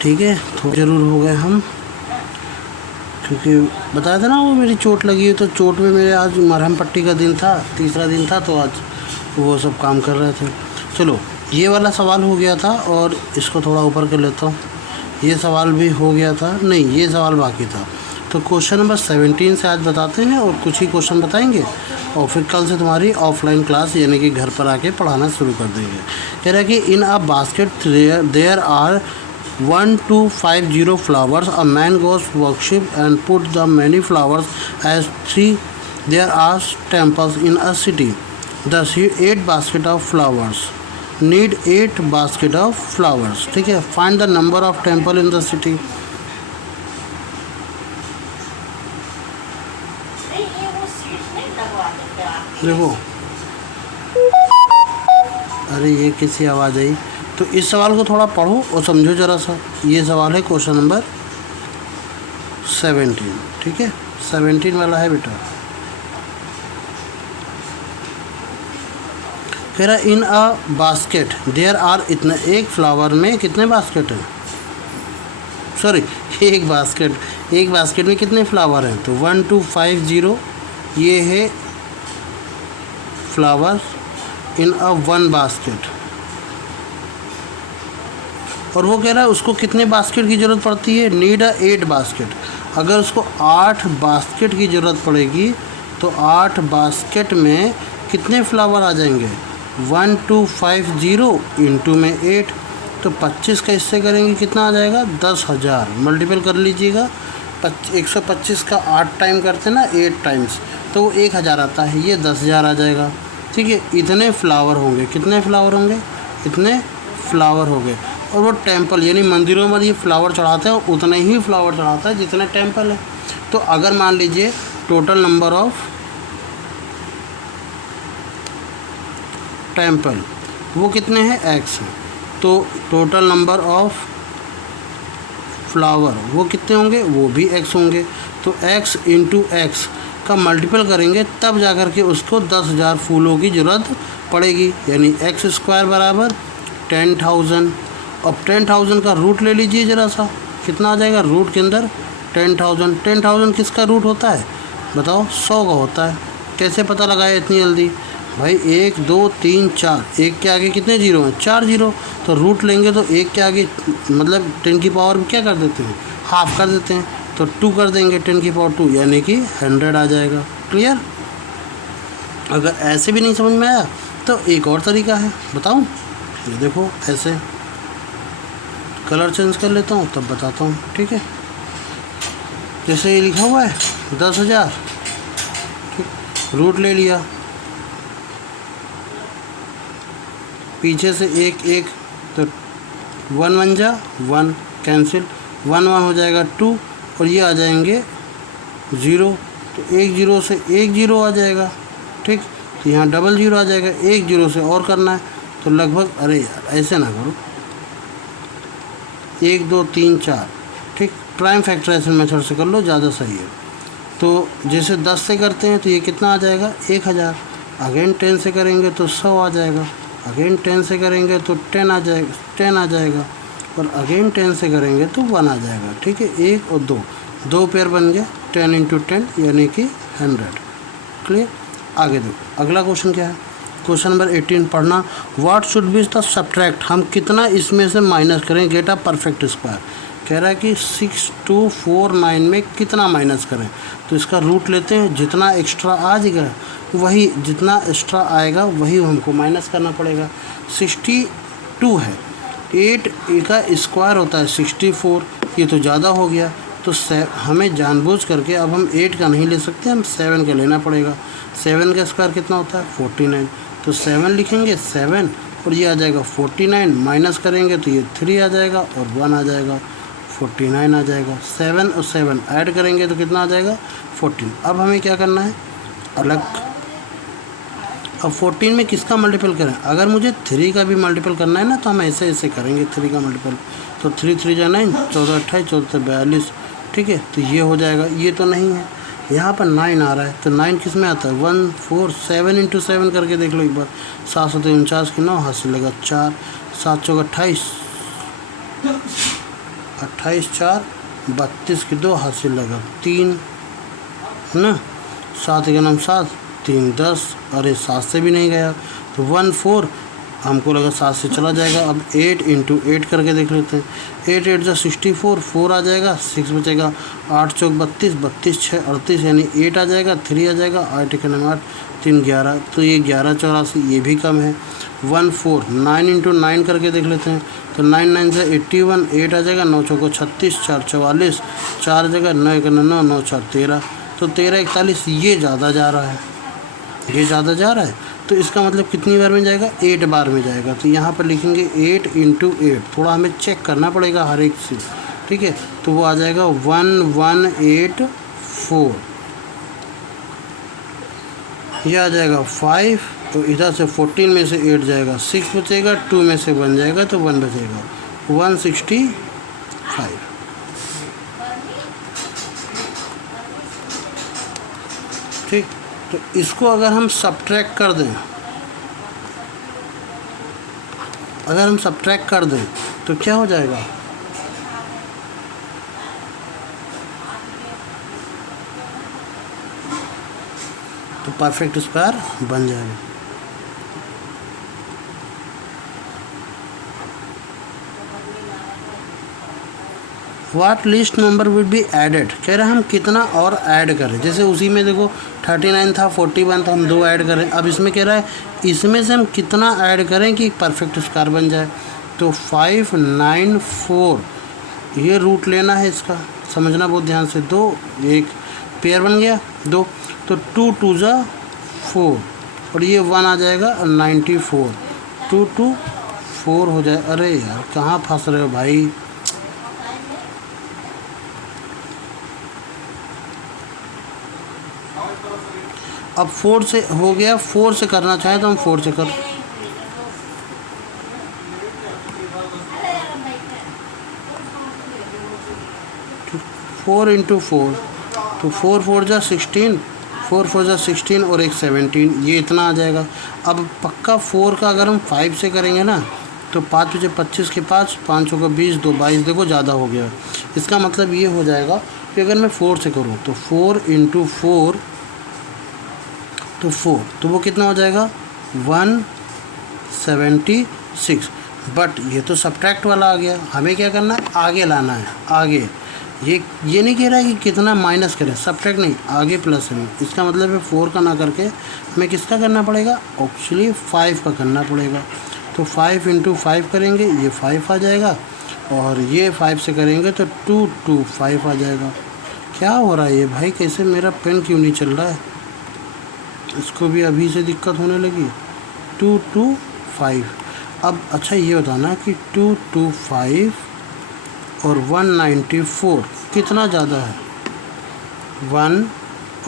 ठीक है, थोड़ा ज़रूर हो गए हम, क्योंकि बताया था ना वो मेरी चोट लगी है, तो चोट में मेरे आज मरहम पट्टी का दिन था, तीसरा दिन था, तो आज वो सब काम कर रहे थे। चलो ये वाला सवाल हो गया था और इसको थोड़ा ऊपर कर लेता हूँ। ये सवाल भी हो गया था, नहीं ये सवाल बाकी था। तो क्वेश्चन नंबर 17 से आज बताते हैं और कुछ ही क्वेश्चन बताएंगे और फिर कल से तुम्हारी ऑफलाइन क्लास यानी कि घर पर आके पढ़ाना शुरू कर देंगे। कह रहा है कि in a basket there are 1 to 50 flowers. A man goes worship and put the many flowers as 3. There are temples in a city. Thus 8 basket of flowers. Need 8 basket of flowers. ठीक है, find the number of temple in the city. देखो, अरे ये किसी आवाज़ आई। तो इस सवाल को थोड़ा पढ़ो और समझो ज़रा सा। ये सवाल है क्वेश्चन नंबर 17, ठीक है, 17 वाला है बेटा। कह रहा इन अ बास्केट देयर आर, इतना एक फ्लावर में कितने बास्केट हैं, सॉरी एक बास्केट में कितने फ्लावर हैं, तो 1 to 50 ये है फ्लावर इन अ 1 बास्केट। और वो कह रहा है उसको कितने बास्केट की ज़रूरत पड़ती है, नीड अ 8 बास्केट। अगर उसको 8 बास्केट की ज़रूरत पड़ेगी तो 8 बास्केट में कितने फ्लावर आ जाएंगे, 1 to 50 इंटू में 8, तो 25 का इससे करेंगे कितना आ जाएगा, 10,000। मल्टीपल कर लीजिएगा, 125 का 8 टाइम करते ना, 8 टाइम्स, तो वो 1000 आता है, ये 10,000 आ जाएगा। ठीक है, इतने फ्लावर होंगे, कितने फ्लावर होंगे, इतने फ्लावर हो गए। और वो टेंपल यानी मंदिरों में ये फ्लावर चढ़ाते हैं, उतने ही फ्लावर चढ़ाता है जितने टेंपल है। तो अगर मान लीजिए टोटल नंबर ऑफ टेंपल वो कितने हैं, x है, तो टोटल नंबर ऑफ फ्लावर वो कितने होंगे, वो भी x होंगे। तो x इंटू एक्स का मल्टीपल करेंगे तब जाकर के उसको 10,000 फूलों की ज़रूरत पड़ेगी, यानी x² बराबर 10,000। अब 10,000 का रूट ले लीजिए ज़रा सा, कितना आ जाएगा, रूट के अंदर 10,000 किसका रूट होता है बताओ, 100 का होता है। कैसे पता लगाया इतनी जल्दी भाई, 1 2 3 4, एक के आगे कितने जीरो हैं, 4 जीरो, तो रूट लेंगे तो एक के आगे मतलब 10 की पावर क्या कर देते हैं, हाफ कर देते हैं, तो 2 कर देंगे 10 की पावर 2 यानी कि 100 आ जाएगा। क्लियर। अगर ऐसे भी नहीं समझ में आया तो एक और तरीका है, बताऊं, ये देखो ऐसे कलर चेंज कर लेता हूँ तब बताता हूँ। ठीक है, जैसे ये लिखा हुआ है 10,000, ठीक, रूट ले लिया, पीछे से एक एक, तो 1 1 जा 1 कैंसिल, 1 1 हो जाएगा 2 और ये आ जाएंगे 0, तो 1 0 से 1 0 आ जाएगा। ठीक, तो यहाँ डबल 0 आ जाएगा, 1 0 से और करना है तो लगभग, अरे यार ऐसे ना करो, 1 2 3 4, ठीक, प्राइम फैक्टराइजेशन मेथड से कर लो, ज़्यादा सही है। तो जैसे 10 से करते हैं तो ये कितना आ जाएगा, 1000, अगेन 10 से करेंगे तो 100 आ जाएगा, अगेन 10 से करेंगे तो 10 आ जाएगा, और अगेन 10 से करेंगे तो 1 आ जाएगा। ठीक है, 1 और 2 पेयर बन गए, 10 इंटू 10 यानी कि 100। क्लियर। आगे देखो अगला क्वेश्चन क्या है, क्वेश्चन नंबर 18 पढ़ना। What should be the subtract, हम कितना इसमें से माइनस करें, गेट अ परफेक्ट स्क्वायर। कह रहा है कि 6249 में कितना माइनस करें, तो इसका रूट लेते हैं, जितना एक्स्ट्रा आ जाएगा वही, जितना एक्स्ट्रा आएगा वही हमको माइनस करना पड़ेगा। 62 है, 8 का स्क्वायर होता है 64, ये तो ज़्यादा हो गया, तो हमें जानबूझ करके अब हम 8 का नहीं ले सकते, हम 7 का लेना पड़ेगा। 7 का स्क्वायर कितना होता है 49, तो 7 लिखेंगे 7 और ये आ जाएगा 49, माइनस करेंगे तो ये 3 आ जाएगा और 1 आ जाएगा, 49 आ जाएगा। 7 और 7 ऐड करेंगे तो कितना आ जाएगा 14। अब हमें क्या करना है अलग, अब 14 में किसका मल्टीपल करें, अगर मुझे 3 का भी मल्टीपल करना है ना तो हम ऐसे ऐसे करेंगे 3 का मल्टीपल, तो 3 3 जा 9, 14 28, 14 42। ठीक है, तो ये हो जाएगा, ये तो नहीं है, यहाँ पर 9 आ रहा है, तो 9 किस में आता है 1 4 7 इंटू 7 करके देख लो एक बार, 749 की 9 हाथ से लगा 4, 7 चौक 28, 28 4 32 की 2 हाथ से लगा 3 है ना, 7 1 7 3 10, अरे 7 से भी नहीं गया तो 1 4, हमको लगा 7 से चला जाएगा। अब 8 × 8 करके देख लेते हैं। 8 8 जा 64, 4 आ जाएगा, 6 बचेगा, 8 चौक 32, 32 6 38, यानी 8 आ जाएगा, 3 आ जाएगा, 8 1 8 3 11, तो ये 11 84, ये भी कम है। 1 4, 9 × 9 करके देख लेते हैं। तो 9 9 से 81, 8 आ जाएगा, 9 चौको 36, 4 44, 4 आ जाएगा, 9 1 9 9 4 13, तो 13 41, ये ज़्यादा जा रहा है, ये ज़्यादा जा रहा है। तो इसका मतलब कितनी बार में जाएगा, 8 बार में जाएगा। तो यहाँ पर लिखेंगे 8 × 8, थोड़ा हमें चेक करना पड़ेगा हर एक से, ठीक है। तो वो आ जाएगा 1184, ये आ जाएगा 5, तो इधर से 14 में से 8 जाएगा, 6 बचेगा, 2 में से 1 जाएगा तो 1 बचेगा, 165। ठीक, तो इसको अगर हम सब्ट्रैक्ट कर दें, अगर हम सब्ट्रैक्ट कर दें तो क्या हो जाएगा, तो परफेक्ट स्क्वायर बन जाएगा। What least number will be added, कह रहे हैं हम कितना और ऐड करें। जैसे उसी में देखो 39 था, 41 था, हम 2 ऐड करें। अब इसमें कह रहा है इसमें से हम कितना ऐड करें कि परफेक्ट स्क्वायर बन जाए। तो 594, ये रूट लेना है इसका, समझना बहुत ध्यान से। 2 एक पेयर बन गया 2, तो 2 2 जा 4, और ये 1 आ जाएगा, 94, 2 2 4 हो जाए। अरे यार कहाँ फंस रहे हो भाई, अब 4 से हो गया, 4 से करना चाहें तो हम 4 से कर, 4 × 4, तो 4 4 जा 16, 4 4 जा 16 और एक 17, ये इतना आ जाएगा। अब पक्का 4 का अगर हम 5 से करेंगे ना, तो 5 बचे 25 के 5, 5 का 20, 2 22, देखो ज़्यादा हो गया। इसका मतलब ये हो जाएगा कि अगर मैं 4 से करूँ तो 4 × 4, तो 4, तो वो कितना हो जाएगा, 176। बट ये तो सब्ट्रैक्ट वाला आ गया, हमें क्या करना है, आगे लाना है। आगे ये नहीं कह रहा है कि कितना माइनस करें, सब्ट्रैक्ट नहीं, आगे प्लस है। इसका मतलब है 4 का ना करके हमें किसका करना पड़ेगा, एक्चुअली 5 का करना पड़ेगा। तो 5 × 5 करेंगे, ये 5 आ जाएगा, और ये 5 से करेंगे तो 2 2 5 आ जाएगा। क्या हो रहा है ये भाई, कैसे मेरा पेन क्यों नहीं चल रहा है, इसको भी अभी से दिक्कत होने लगी। 2 2 5, अब अच्छा ये बताना कि 2 2 5 और 194 कितना ज़्यादा है, 1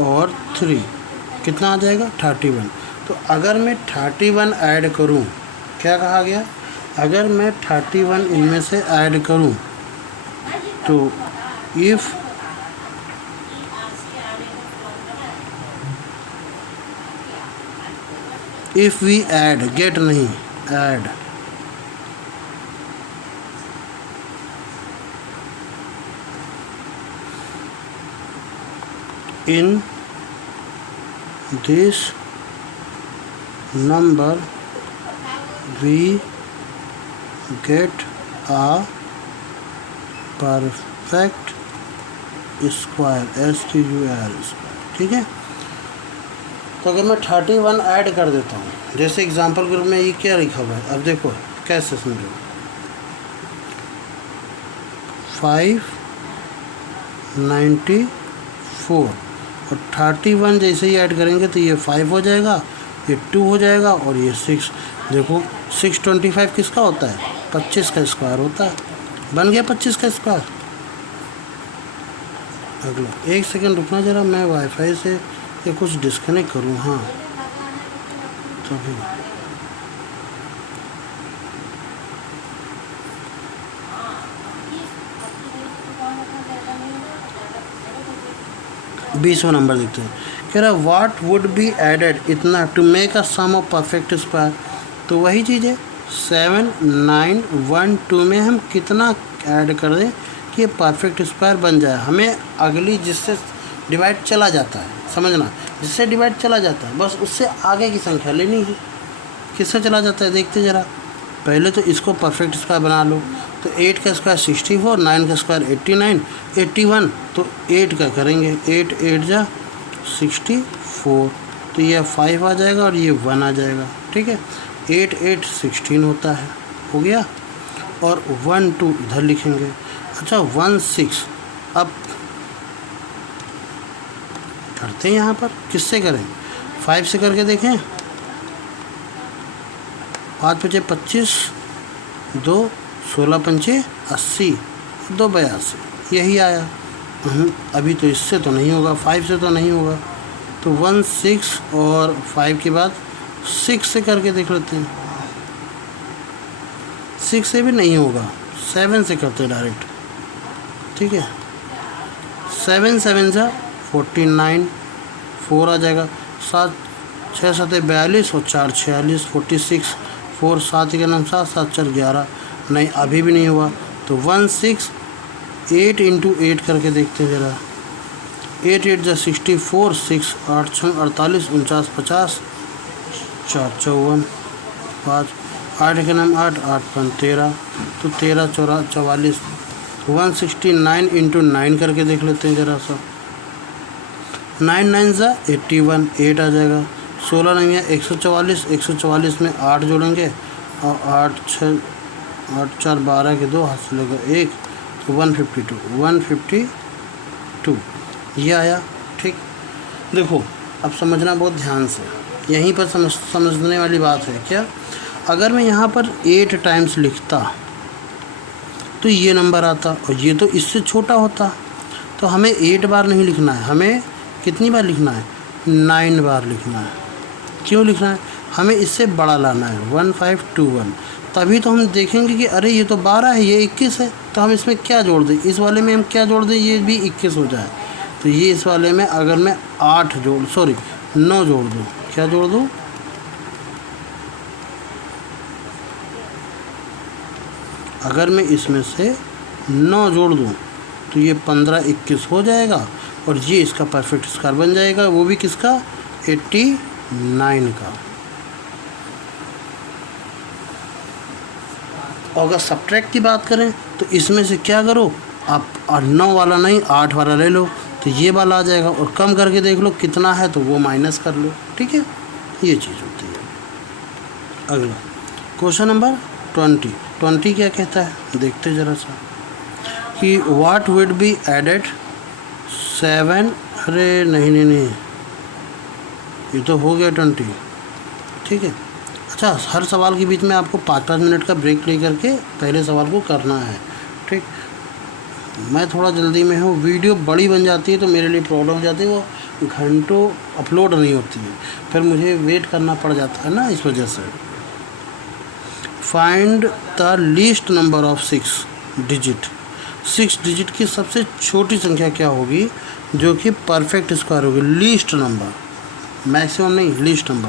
और 3 कितना आ जाएगा, 31। तो अगर मैं 31 ऐड करूं, क्या कहा गया, अगर मैं 31 इनमें से ऐड करूं, तो इफ़ वी ऐड, गेट नहीं, add, in this number we get a perfect square, SQR square, ठीक है। तो अगर मैं 31 ऐड कर देता हूँ, जैसे एग्जांपल ग्रुप में ये क्या लिखा हुआ है, अब देखो कैसे समझो, 594 और 31 जैसे ही ऐड करेंगे तो ये 5 हो जाएगा, ये 2 हो जाएगा, और ये 6। देखो 625 किसका होता है, 25 का स्क्वायर होता है। बन गया 25 का स्क्वायर। अगला 1 सेकंड रुकना ज़रा, मैं वाईफाई से ये कुछ डिस्कनेक्ट करूँ। हाँ तभी 20वां नंबर देखते हैं। कह रहा व्हाट वुड बी एडेड, इतना, to make a sum of perfect square. तो वही चीज़ है, 7 9 1 2 में हम कितना ऐड कर दें कि ये परफेक्ट स्क्वायर बन जाए। हमें अगली जिससे डिवाइड चला जाता है, समझना, जिससे डिवाइड चला जाता है बस उससे आगे की संख्या लेनी है। किससे चला जाता है देखते ज़रा। पहले तो इसको परफेक्ट स्क्वायर बना लो। तो 8 का स्क्वायर 64, 9 का स्क्वायर 89, 81, तो 8 का करेंगे, 8 8 जा 64, तो ये 5 आ जाएगा और ये 1 आ जाएगा। ठीक है, 8 8 16 होता है, हो गया। और 1 2 इधर लिखेंगे। अच्छा 1 6, अब करते हैं यहाँ पर, किससे करें, 5 से करके देखें। 5 5 25, 2 16 पंचे 80, 2 82, यही आया। अभी तो इससे तो नहीं होगा, 5 से तो नहीं होगा, तो 1 6 और 5 के बाद 6 से करके देख लेते हैं। 6 से भी नहीं होगा, 7 से करते हैं डायरेक्ट। ठीक है, 7 7 जा 49, 4 आ जाएगा। 7 6 7 42 और 4 46, 46, 4 7 के नाम 7 7 4 11, नहीं अभी भी नहीं हुआ। तो 1 6 8 इंटू 8 करके देखते हैं ज़रा। 8 8 जा 64, 6 8 6 48, 49 50, 4 54, 5 8 के नाम 8 8 5 13, तो 13 4 44। 169 इंटू 9 करके देख लेते हैं ज़रा सा। 9 9 जा 81, 8 आ जाएगा। 16 नहीं है 144, 144 में 8 जोड़ेंगे और 8 6 8 4 12 के 2 हाथ से लगा 1, तो 152 ये आया। ठीक, देखो अब समझना बहुत ध्यान से, यहीं पर समझने वाली बात है क्या। अगर मैं यहाँ पर 8 टाइम्स लिखता तो ये नंबर आता और ये तो इससे छोटा होता। तो हमें 8 बार नहीं लिखना है, हमें कितनी बार लिखना है, 9 बार लिखना है। क्यों लिखना है, हमें इससे बड़ा लाना है, 1521। तभी तो हम देखेंगे कि अरे ये तो 12 है, ये 21 है, तो हम इसमें क्या जोड़ दें, इस वाले में हम क्या जोड़ दें, ये भी 21 हो जाए। तो ये इस वाले में अगर मैं 9 जोड़ दूँ, क्या जोड़ दूँ, अगर मैं इसमें से 9 जोड़ दूँ तो ये 15 21 हो जाएगा और ये इसका परफेक्ट स्क्वायर बन जाएगा, वो भी किसका, 89 का। और अगर सब्ट्रैक्ट की बात करें तो इसमें से क्या करो आप, 9 वाला नहीं 8 वाला ले लो, तो ये वाला आ जाएगा और कम करके देख लो कितना है तो वो माइनस कर लो। ठीक है, ये चीज़ होती है। अगला क्वेश्चन नंबर 20 क्या कहता है देखते ज़रा सा, कि व्हाट वुड बी एडेड 7, अरे नहीं ये तो हो गया 20। ठीक है, अच्छा हर सवाल के बीच में आपको 5-5 मिनट का ब्रेक ले करके पहले सवाल को करना है। ठीक, मैं थोड़ा जल्दी में हूँ, वीडियो बड़ी बन जाती है तो मेरे लिए प्रॉब्लम हो जाती है, वो घंटों अपलोड नहीं होती है, फिर मुझे वेट करना पड़ जाता है ना, इस वजह से। Find the least number of 6 digit. 6 digit की सबसे छोटी संख्या क्या होगी जो कि परफेक्ट स्क्वायर होगी, लीस्ट नंबर, मैक्सिमम नहीं, लीस्ट नंबर।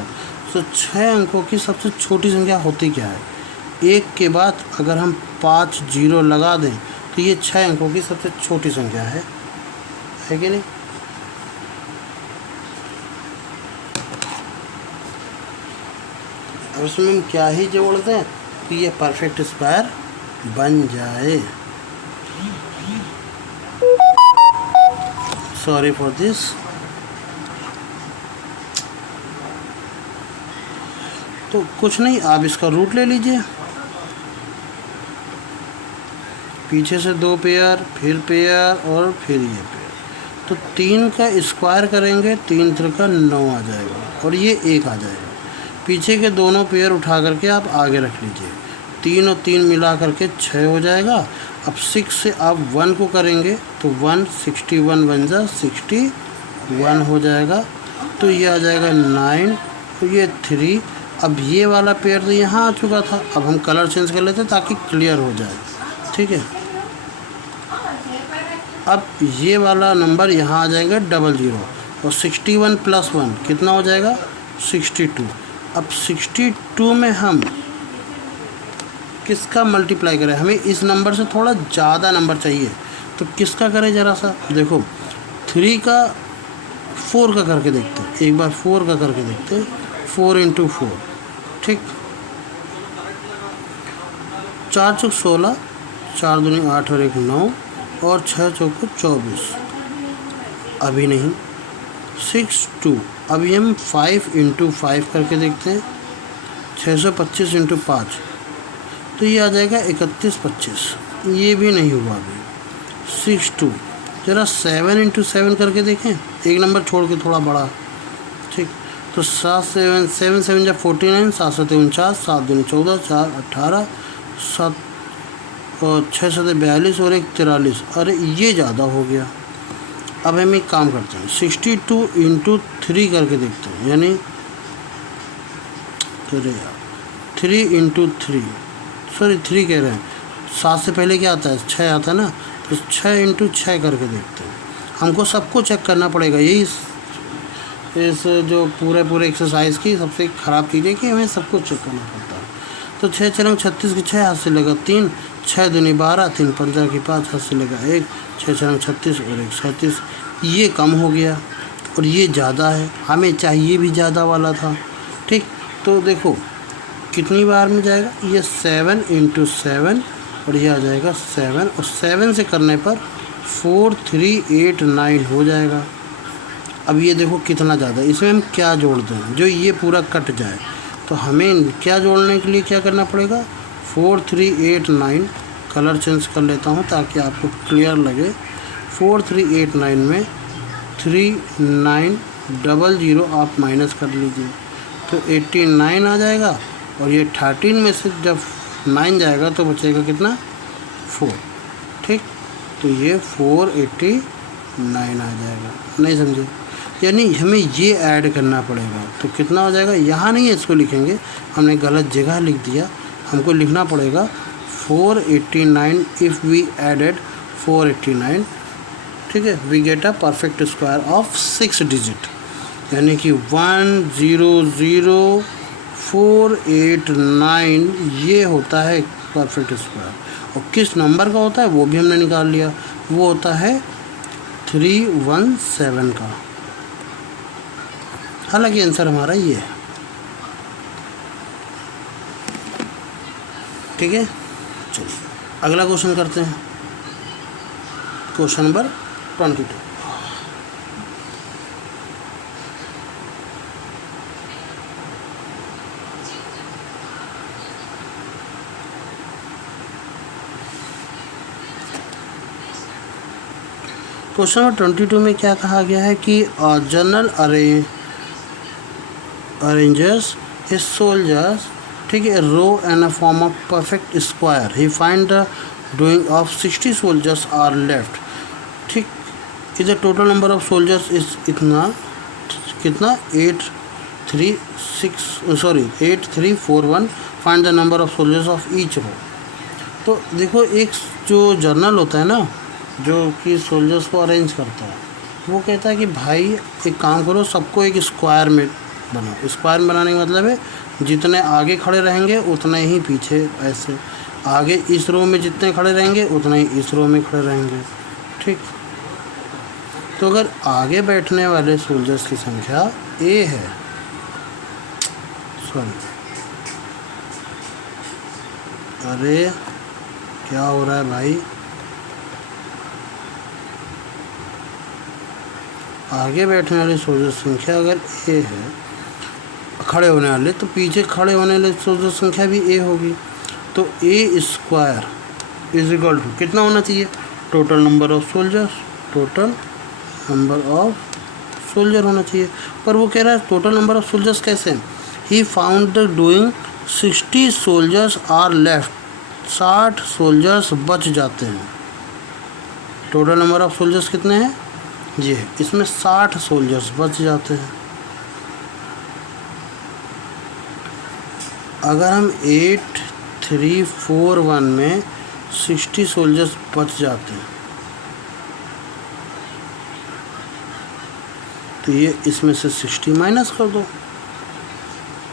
तो 6 अंकों की सबसे छोटी संख्या होती क्या है, 1 के बाद अगर हम 5 0 लगा दें तो ये 6 अंकों की सबसे छोटी संख्या है कि नहीं। अब इसमें हम क्या ही जोड़ दें कि ये परफेक्ट स्क्वायर बन जाए। Sorry for this. तो कुछ नहीं, आप इसका रूट ले लीजिए, पीछे से 2 पेयर, फिर पेयर और फिर ये पेयर, तो 3 का स्क्वायर करेंगे, 3 3 9 आ जाएगा और ये 1 आ जाएगा। पीछे के दोनों पेयर उठा करके आप आगे रख लीजिए, 3 और 3 मिला करके 6 हो जाएगा। अब 6 से आप 1 को करेंगे तो 161 बन जा 61 हो जाएगा, तो ये आ जाएगा 9, तो ये 3। अब ये वाला पेयर तो यहाँ आ चुका था, अब हम कलर चेंज कर लेते ताकि क्लियर हो जाए। ठीक है, अब ये वाला नंबर यहाँ आ जाएगा 00 और 61 + 1 कितना हो जाएगा 62। अब 62 में हम किसका मल्टीप्लाई करें, हमें इस नंबर से थोड़ा ज़्यादा नंबर चाहिए, तो किसका करें ज़रा सा, देखो 3 का 4 का करके देखते हैं, एक बार 4 का करके देखते हैं। 4 × 4, ठीक, 4 चौक 16, 4 दूनी 8 और 1 9, और 6 चौको 24। अभी नहीं, 6 2। अभी हम 5 × 5 करके देखते हैं, 625 × 5, तो ये आ जाएगा 31 25। ये भी नहीं हुआ अभी। 6 2। जरा 7 × 7 करके देखें, एक नंबर छोड़ के थोड़ा बड़ा, ठीक। तो 7 7 7 7 जब 49, 7 7 49, 7 दूनी 14, 4 18, 7 और 6 7 42 और 1 43। अरे ये ज़्यादा हो गया। अब हम एक काम करते हैं, 62 × 3 करके देखते हैं, यानी 3 × 3, सॉरी 3 कह रहे हैं, 7 से पहले क्या आता है, 6 आता है ना, तो 6 × 6 करके देखते हैं। हमको सबको चेक करना पड़ेगा, यही इस जो पूरे एक्सरसाइज की सबसे ख़राब चीज़ है कि हमें सबको चेक करना पड़ता है। तो 6 चरंग 36 की 6 हाथ से लगा 3, 6 दूनी 12, 3 15 की 5 हाथ से लगा 1, 6 चरंग 36 और 1 37। ये कम हो गया और ये ज़्यादा है, हमें चाहिए भी ज़्यादा वाला था, ठीक। तो देखो कितनी बार में जाएगा, ये 7 × 7 और ये आ जाएगा 7, और 7 से करने पर 4 3 8 9 हो जाएगा। अब ये देखो कितना ज़्यादा, इसमें हम क्या जोड़ दें जो ये पूरा कट जाए, तो हमें क्या जोड़ने के लिए क्या करना पड़ेगा, 4 3 8 9, कलर चेंज कर लेता हूँ ताकि आपको क्लियर लगे। 4 3 8 9 में 3 9 00 आप माइनस कर लीजिए, तो 89 आ जाएगा, और ये 13 में से जब 9 जाएगा तो बचेगा कितना, 4, ठीक। तो ये 489 आ जाएगा, नहीं समझे, यानी हमें ये ऐड करना पड़ेगा। तो कितना हो जाएगा, यहाँ नहीं है इसको लिखेंगे, हमने गलत जगह लिख दिया, हमको लिखना पड़ेगा 489 इफ़ वी एडेड 489, ठीक है, we get a perfect square of 6 digit, यानी कि 100489 ये होता है परफेक्ट स्क्वायर। और किस नंबर का होता है वो भी हमने निकाल लिया, वो होता है 317 का। हालांकि आंसर हमारा ये है, ठीक है। चलिए अगला क्वेश्चन करते हैं, क्वेश्चन नंबर 22। क्वेश्चन नंबर 22 में क्या कहा गया है कि जनरल अरेंजर्स हिज सोल्जर्स, ठीक है, row and a form of perfect square, he find the doing of 60 soldiers are left, ठीक। Is the total number of soldiers is इतना कितना 8341, find the number of soldiers of each row. तो देखो एक जो journal होता है ना, जो कि सोल्जर्स को अरेंज करता है, वो कहता है कि भाई एक काम करो, सबको एक स्क्वायर में बनाओ। स्क्वायर में बनाने का मतलब है जितने आगे खड़े रहेंगे उतने ही पीछे, ऐसे आगे इस रो में जितने खड़े रहेंगे उतने ही इस रो में खड़े रहेंगे, ठीक। तो अगर आगे बैठने वाले सोल्जर्स की संख्या ए है, सॉरी, अरे क्या हो रहा है भाई, आगे बैठने वाले सोल्जर्स संख्या अगर ए है, खड़े होने वाले, तो पीछे खड़े होने वाले सोल्जर्स संख्या भी ए होगी। तो ए स्क्वायर इज इक्वल टू कितना होना चाहिए, total number of soldiers, total number of soldier होना चाहिए। पर वो कह रहा है टोटल नंबर ऑफ सोल्जर्स कैसे, he found the doing 60 soldiers are left, 60 soldiers बच जाते हैं। टोटल नंबर ऑफ सोल्जर्स कितने हैं, ये है, इसमें 60 सोल्जर्स बच जाते हैं। अगर हम 8341 में 60 सोल्जर्स बच जाते हैं, तो ये इसमें से 60 माइनस कर दो,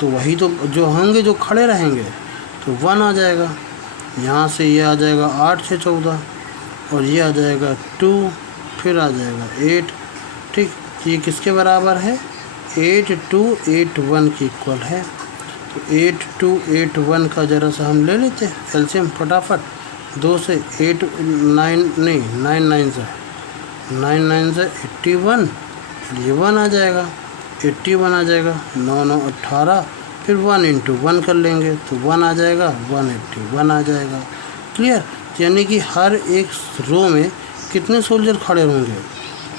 तो वही तो जो होंगे जो खड़े रहेंगे, तो 1 आ जाएगा, यहाँ से ये आ जाएगा 8 6 14, और ये आ जाएगा 2, फिर आ जाएगा 8। ठीक, ये किसके बराबर है? 8281 के इक्वल है। तो 8281 का ज़रा सा हम ले लेते हैं एलसीएम फटाफट। 2 से 8 9 नहीं 9 9 से 81, ये 1 आ जाएगा, 81 आ जाएगा। 9 9 18, फिर 1 इंटू 1 कर लेंगे तो 1 आ जाएगा, 181 आ जाएगा। क्लियर? यानी कि हर एक रो में कितने सोल्जर खड़े होंगे?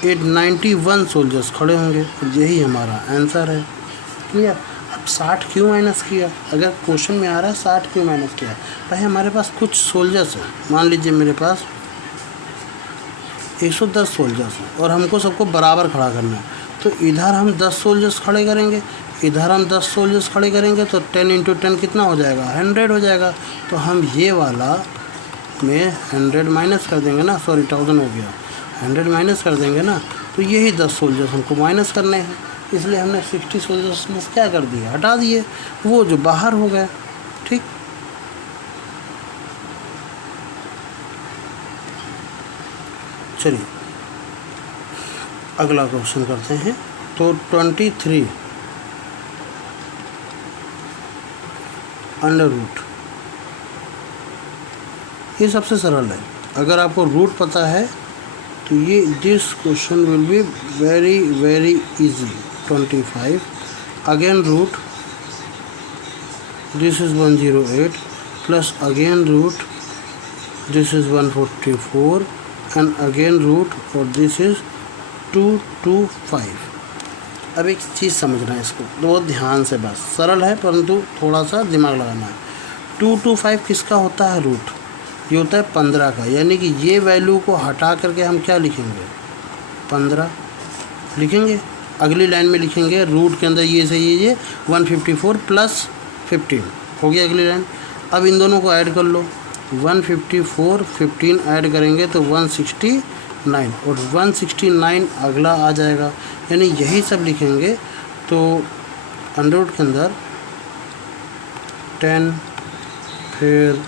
891 सोल्जर्स खड़े होंगे, और यही हमारा आंसर है। क्लियर? अब 60 क्यों माइनस किया? अगर क्वेश्चन में आ रहा है 60 क्यों माइनस किया? भाई हमारे पास कुछ सोल्जर्स हैं, मान लीजिए मेरे पास 110 सोल्जर्स हैं और हमको सबको बराबर खड़ा करना है। तो इधर हम 10 सोल्जर्स खड़े करेंगे, इधर हम 10 सोल्जर्स खड़े करेंगे, तो 10 इंटू 10 कितना हो जाएगा? 100 हो जाएगा। तो हम ये वाला में 100 माइनस कर देंगे ना, सॉरी 1000 हो गया, 100 माइनस कर देंगे ना, तो यही 10 सोल्जर्स हमको माइनस करने हैं। इसलिए हमने 60 सोल्जर्स में क्या कर दिया? हटा दिए, वो जो बाहर हो गए। ठीक, चलिए अगला क्वेश्चन करते हैं। तो 23 अंडर रूट, ये सबसे सरल है। अगर आपको रूट पता है तो ये this question will be very very easy. 25 again root, this is 108 plus again root, this is 144 and again root, और दिस इज 225। अब एक चीज़ समझना है इसको बहुत ध्यान से, बस सरल है परंतु थोड़ा सा दिमाग लगाना है। 225 किसका होता है? रूट। ये होता है 15 का, यानी कि ये वैल्यू को हटा करके हम क्या लिखेंगे? 15 लिखेंगे। अगली लाइन में लिखेंगे रूट के अंदर ये से ये 154 प्लस 15 हो गया अगली लाइन। अब इन दोनों को ऐड कर लो, 154 15 ऐड करेंगे तो 169, और 169 अगला आ जाएगा, यानी यही सब लिखेंगे। तो अंडर रूट के अंदर 10, फिर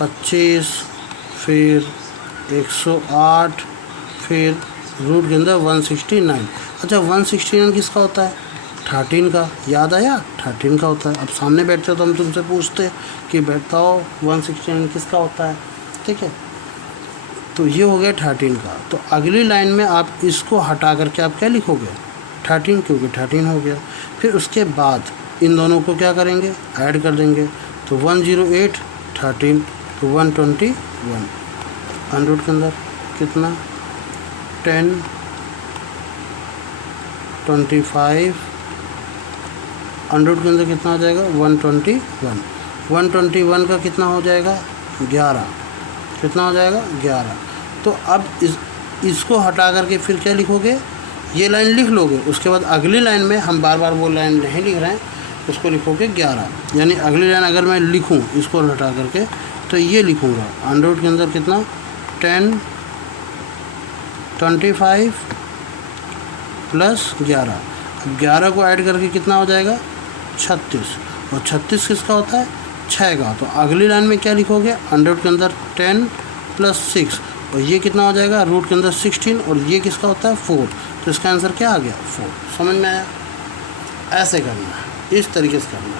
25, फिर 108, फिर रूट के अंदर 169। अच्छा 169 किसका होता है? 13 का। याद आया? 13 का होता है। अब सामने बैठते तो हम तुमसे पूछते कि बताओ 169 किसका होता है। ठीक है, तो ये हो गया 13 का। तो अगली लाइन में आप इसको हटा करके आप क्या लिखोगे? 13, क्योंकि 13 हो गया। फिर उसके बाद इन दोनों को क्या करेंगे? ऐड कर देंगे। तो 108 13 तो 121। अंडर रूट के अंदर कितना? 10 25, अंडर रूट के अंदर कितना आ जाएगा? 121। 121 का कितना हो जाएगा? 11। कितना हो जाएगा? 11। तो अब इसको हटा करके फिर क्या लिखोगे? ये लाइन लिख लोगे। उसके बाद अगली लाइन में हम बार बार वो लाइन नहीं लिख रहे हैं, उसको लिखोगे 11। यानी अगली लाइन अगर मैं लिखूं इसको हटा करके तो ये लिखूंगा अंडर रूट के अंदर कितना? 10 25 प्लस 11। अब 11 को ऐड करके कितना हो जाएगा? 36। और 36 किसका होता है? 6 का। तो अगली लाइन में क्या लिखोगे? अंडर रूट के अंदर 10 प्लस 6, और ये कितना हो जाएगा? रूट के अंदर 16, और ये किसका होता है? 4। तो इसका आंसर क्या आ गया? 4। समझ में आया? ऐसे करना है, इस तरीके से करना है।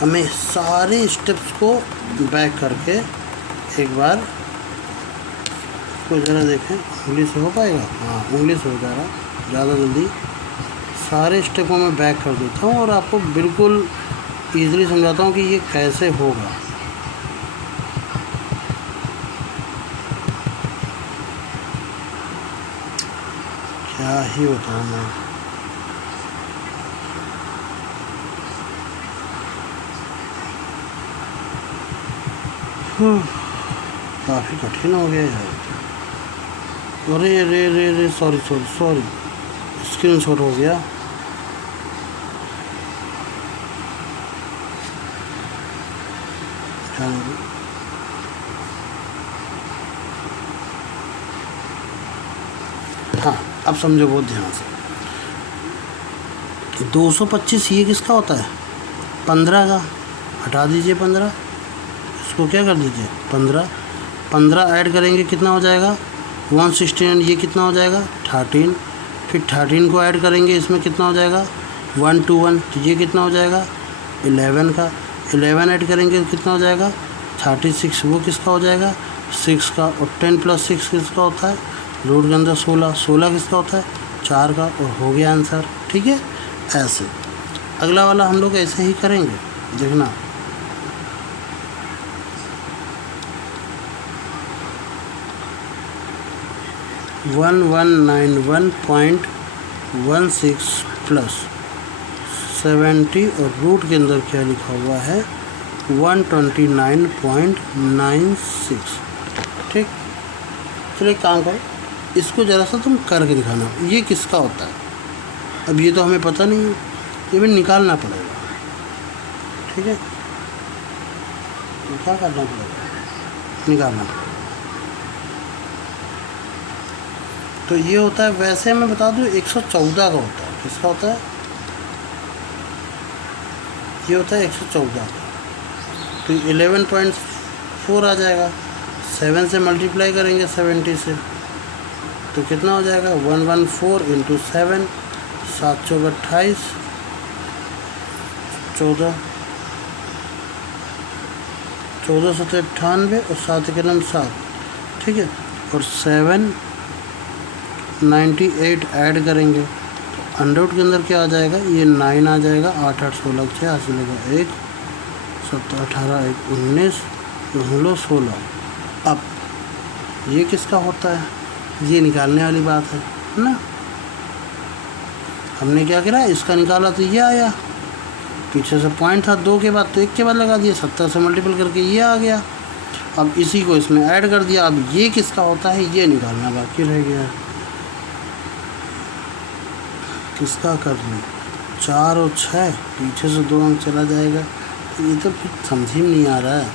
हमें सारे स्टेप्स को बैक करके एक बार को ज़रा देखें। उंगली से हो पाएगा? हाँ, उंगली से हो जा रहा, ज़्यादा जल्दी। सारे स्टेपों में बैक कर देता हूँ और आपको बिल्कुल ईज़िली समझाता हूँ कि ये कैसे होगा। क्या ही बताऊँ मैं। काफ़ी कठिन हो गया यार। अरे रे रे रे sorry sorry sorry, screen shot हो गया। हाँ, अब समझो बहुत ध्यान से। 225 ये किसका होता है? 15 का। हटा दीजिए 15, इसको क्या कर दीजिए? 15। 15 ऐड करेंगे कितना हो जाएगा 169, ये कितना हो जाएगा 13। फिर 13 को ऐड करेंगे इसमें कितना हो जाएगा 121, तो ये कितना हो जाएगा 11 का। 11 ऐड करेंगे तो कितना हो जाएगा 36, वो किसका हो जाएगा 6 का। और 10 + 6 किसका होता है रूट के अंदर 16, 16 किसका होता है 4 का। और हो गया आंसर। ठीक है, ऐसे अगला वाला हम लोग ऐसे ही करेंगे, देखना। वन 191.16 + 70 और रूट के अंदर क्या लिखा हुआ है 129.96। ठीक, चलिए काम करो, इसको ज़रा सा तुम करके दिखाना ये किसका होता है। अब ये तो हमें पता नहीं है, ये भी निकालना पड़ेगा। ठीक है, क्या करना पड़ेगा, निकालना पड़ेगा। तो ये होता है, वैसे मैं बता दूं 114 का होता है। किसका होता है, ये होता है 114 का। तो 11.4 आ जाएगा, 7 से मल्टीप्लाई करेंगे 70 से, तो कितना हो जाएगा 114 × 7, 7 × 28, 14, 14 × 7 = 98 और 7 के नाम 7। ठीक है, और 798 ऐड करेंगे तो अंडर के अंदर क्या आ जाएगा, ये 9 आ जाएगा। 8 8 16 6 हासिलेगा 1, 7 18 1 19 16। अब ये किसका होता है, ये निकालने वाली बात है ना। हमने क्या करा, इसका निकाला तो ये आया, पीछे से पॉइंट था 2 के बाद, तो 1 के बाद लगा दिया, 70 से मल्टीपल करके ये आ गया। अब इसी को इसमें ऐड कर दिया। अब ये किसका होता है, ये निकालना बाकी रह गया। किसका कर लें, 4 और 6, पीछे से 2 अंक चला जाएगा। ये तो फिर समझ ही नहीं आ रहा है।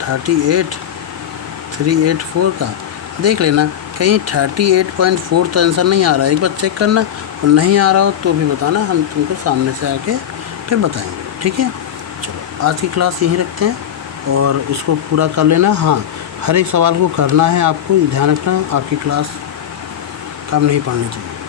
38384 का देख लेना, कहीं 38.4 तो आंसर नहीं आ रहा है, एक बार चेक करना। और नहीं आ रहा हो तो भी बताना, हम तुमको सामने से आके फिर बताएंगे। ठीक है, चलो आज की क्लास यहीं रखते हैं और इसको पूरा कर लेना। हाँ, हर एक सवाल को करना है आपको, ध्यान रखना, आपकी क्लास कम नहीं पढ़नी चाहिए।